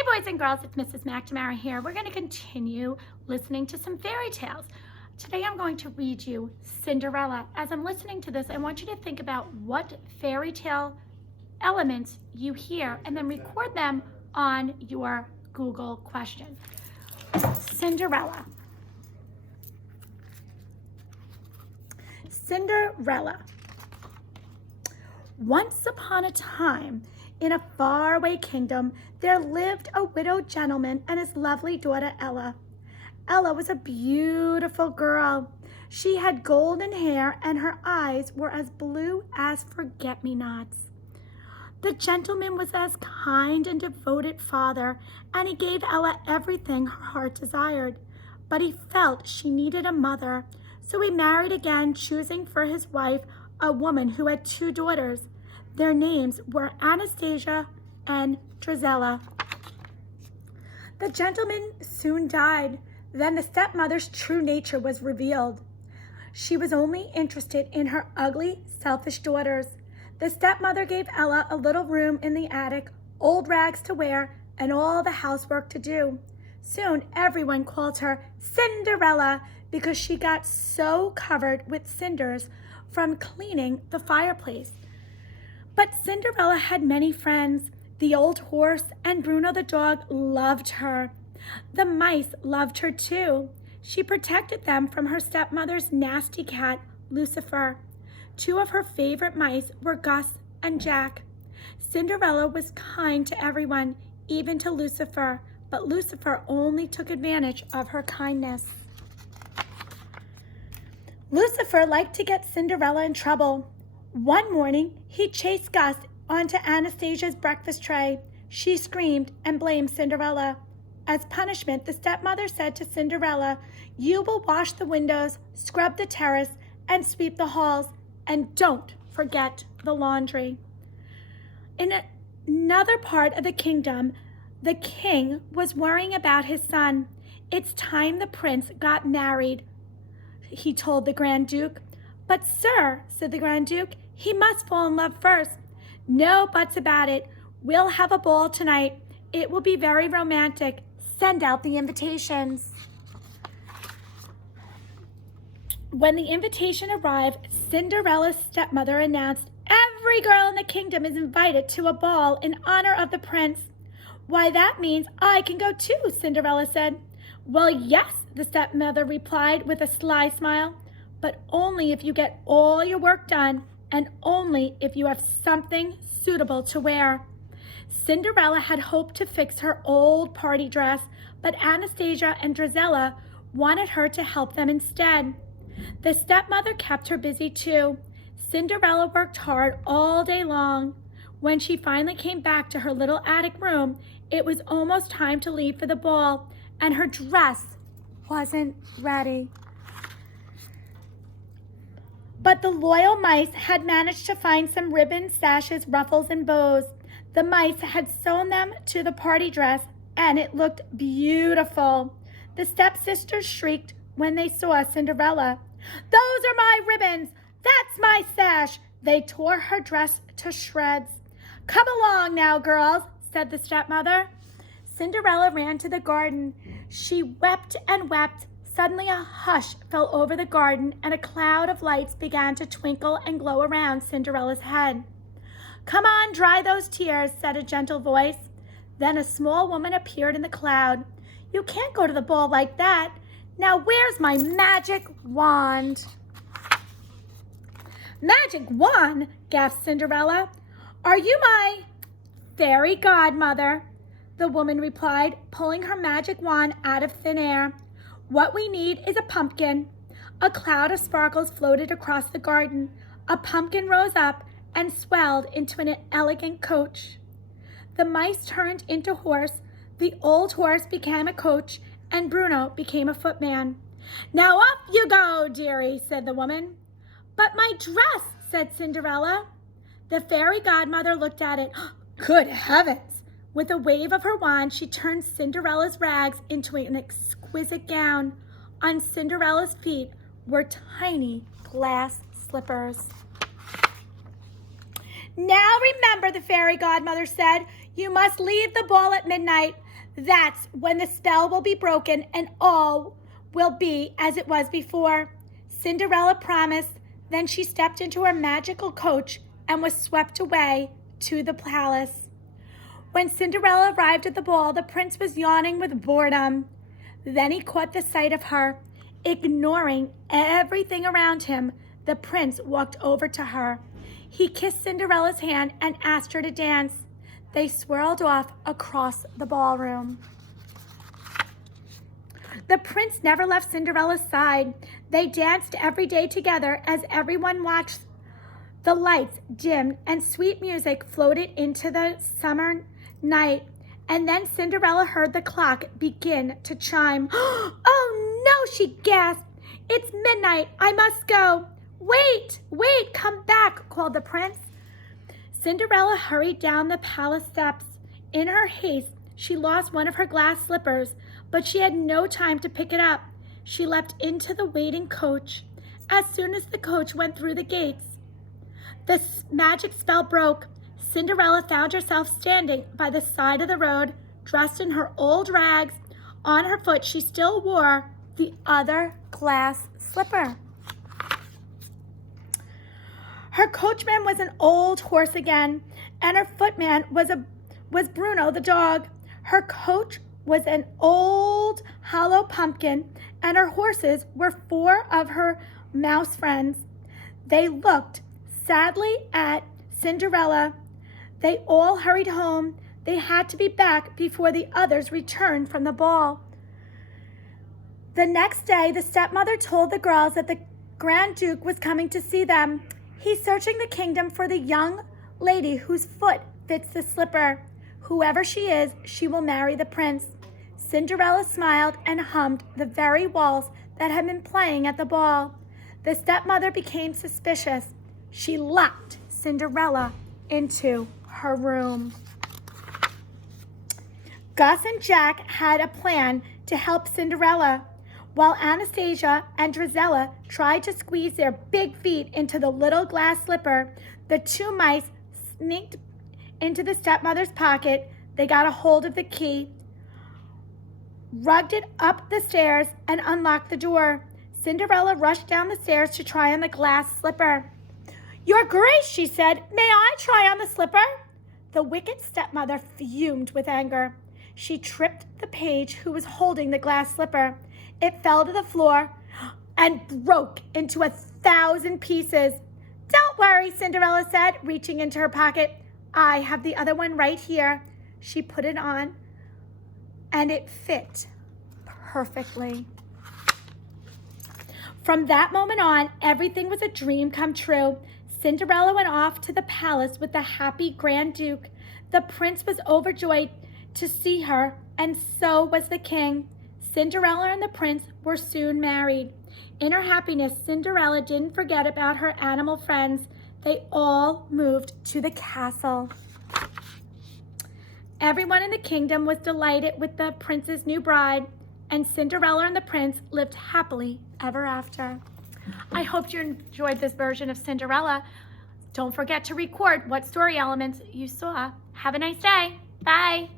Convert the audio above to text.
Hey boys and girls, it's Mrs. McNamara here. We're going to continue listening to some fairy tales. Today I'm going to read you Cinderella. As I'm listening to this, I want you to think about what fairy tale elements you hear and then record them on your Google question. Cinderella. Cinderella. Once upon a time, in a faraway kingdom, there lived a widowed gentleman and his lovely daughter Ella. Ella was a beautiful girl. She had golden hair and her eyes were as blue as forget-me-nots. The gentleman was a kind and devoted father, and he gave Ella everything her heart desired. But he felt she needed a mother, so he married again, choosing for his wife a woman who had two daughters. Their names were Anastasia and Drizella. The gentleman soon died. Then the stepmother's true nature was revealed. She was only interested in her ugly, selfish daughters. The stepmother gave Ella a little room in the attic, old rags to wear, and all the housework to do. Soon everyone called her Cinderella because she got so covered with cinders from cleaning the fireplace. But Cinderella had many friends. The old horse and Bruno the dog loved her. The mice loved her too. She protected them from her stepmother's nasty cat, Lucifer. Two of her favorite mice were Gus and Jack. Cinderella was kind to everyone, even to Lucifer, but Lucifer only took advantage of her kindness. Lucifer liked to get Cinderella in trouble. One morning, he chased Gus onto Anastasia's breakfast tray. She screamed and blamed Cinderella. As punishment, the stepmother said to Cinderella, "You will wash the windows, scrub the terrace, and sweep the halls, and don't forget the laundry." In another part of the kingdom, the king was worrying about his son. "It's time the prince got married," he told the Grand Duke. "But sir," said the Grand Duke, "he must fall in love first." "No buts about it. We'll have a ball tonight. It will be very romantic. Send out the invitations." When the invitation arrived, Cinderella's stepmother announced, "Every girl in the kingdom is invited to a ball in honor of the prince." "Why, that means I can go too," Cinderella said. "Well, yes," the stepmother replied with a sly smile, "but only if you get all your work done and only if you have something suitable to wear." Cinderella had hoped to fix her old party dress, but Anastasia and Drizella wanted her to help them instead. The stepmother kept her busy too. Cinderella worked hard all day long. When she finally came back to her little attic room, it was almost time to leave for the ball, and her dress wasn't ready. But the loyal mice had managed to find some ribbons, sashes, ruffles, and bows. The mice had sewn them to the party dress, and it looked beautiful. The stepsisters shrieked when they saw Cinderella. "Those are my ribbons! That's my sash!" They tore her dress to shreds. "Come along now, girls," said the stepmother. Cinderella ran to the garden. She wept and wept. Suddenly a hush fell over the garden, and a cloud of lights began to twinkle and glow around Cinderella's head. "Come on, dry those tears," said a gentle voice. Then a small woman appeared in the cloud. "You can't go to the ball like that. Now where's my magic wand?" "Magic wand?" gasped Cinderella. "Are you my fairy godmother?" The woman replied, pulling her magic wand out of thin air. "What we need is a pumpkin." A cloud of sparkles floated across the garden. A pumpkin rose up and swelled into an elegant coach. The mice turned into horse, the old horse became a coach, and Bruno became a footman. "Now off you go, dearie," said the woman. "But my dress," said Cinderella. The fairy godmother looked at it. Good heavens! With a wave of her wand, she turned Cinderella's rags into an exquisite gown. On Cinderella's feet were tiny glass slippers. "Now remember," the fairy godmother said, "you must leave the ball at midnight. That's when the spell will be broken and all will be as it was before. Cinderella promised. Then she stepped into her magical coach and was swept away to the palace. When Cinderella arrived at the ball, the prince was yawning with boredom. Then he caught the sight of her. Ignoring everything around him, the prince walked over to her. He kissed Cinderella's hand and asked her to dance. They swirled off across the ballroom. The prince never left Cinderella's side. They danced every day together as everyone watched. The lights dimmed and sweet music floated into the summer night. And then Cinderella heard the clock begin to chime. "Oh no," she gasped. "It's midnight. I must go." Wait, come back," called the prince. Cinderella hurried down the palace steps. In her haste, she lost one of her glass slippers, but she had no time to pick it up. She leapt into the waiting coach. As soon as the coach went through the gates, the magic spell broke. Cinderella found herself standing by the side of the road, dressed in her old rags. On her foot, she still wore the other glass slipper. Her coachman was an old horse again, and her footman was Bruno the dog. Her coach was an old hollow pumpkin, and her horses were 4 of her mouse friends. They looked sadly at Cinderella. They all hurried home. They had to be back before the others returned from the ball. The next day, the stepmother told the girls that the Grand Duke was coming to see them. He's searching the kingdom for the young lady whose foot fits the slipper. Whoever she is, she will marry the prince. Cinderella smiled and hummed the very waltz that had been playing at the ball. The stepmother became suspicious. She locked Cinderella into her room. Gus and Jack had a plan to help Cinderella. While Anastasia and Drizella tried to squeeze their big feet into the little glass slipper, the 2 mice sneaked into the stepmother's pocket. They got a hold of the key, rugged it up the stairs, and unlocked the door. Cinderella rushed down the stairs to try on the glass slipper. "Your Grace," she said, "may I try on the slipper?" The wicked stepmother fumed with anger. She tripped the page who was holding the glass slipper. It fell to the floor and broke into 1,000 pieces. "Don't worry," Cinderella said, reaching into her pocket. "I have the other one right here." She put it on, and it fit perfectly. From that moment on, everything was a dream come true. Cinderella went off to the palace with the happy Grand Duke. The prince was overjoyed to see her, and so was the king. Cinderella and the prince were soon married. In her happiness, Cinderella didn't forget about her animal friends. They all moved to the castle. Everyone in the kingdom was delighted with the prince's new bride, and Cinderella and the prince lived happily ever after. I hope you enjoyed this version of Cinderella. Don't forget to record what story elements you saw. Have a nice day. Bye.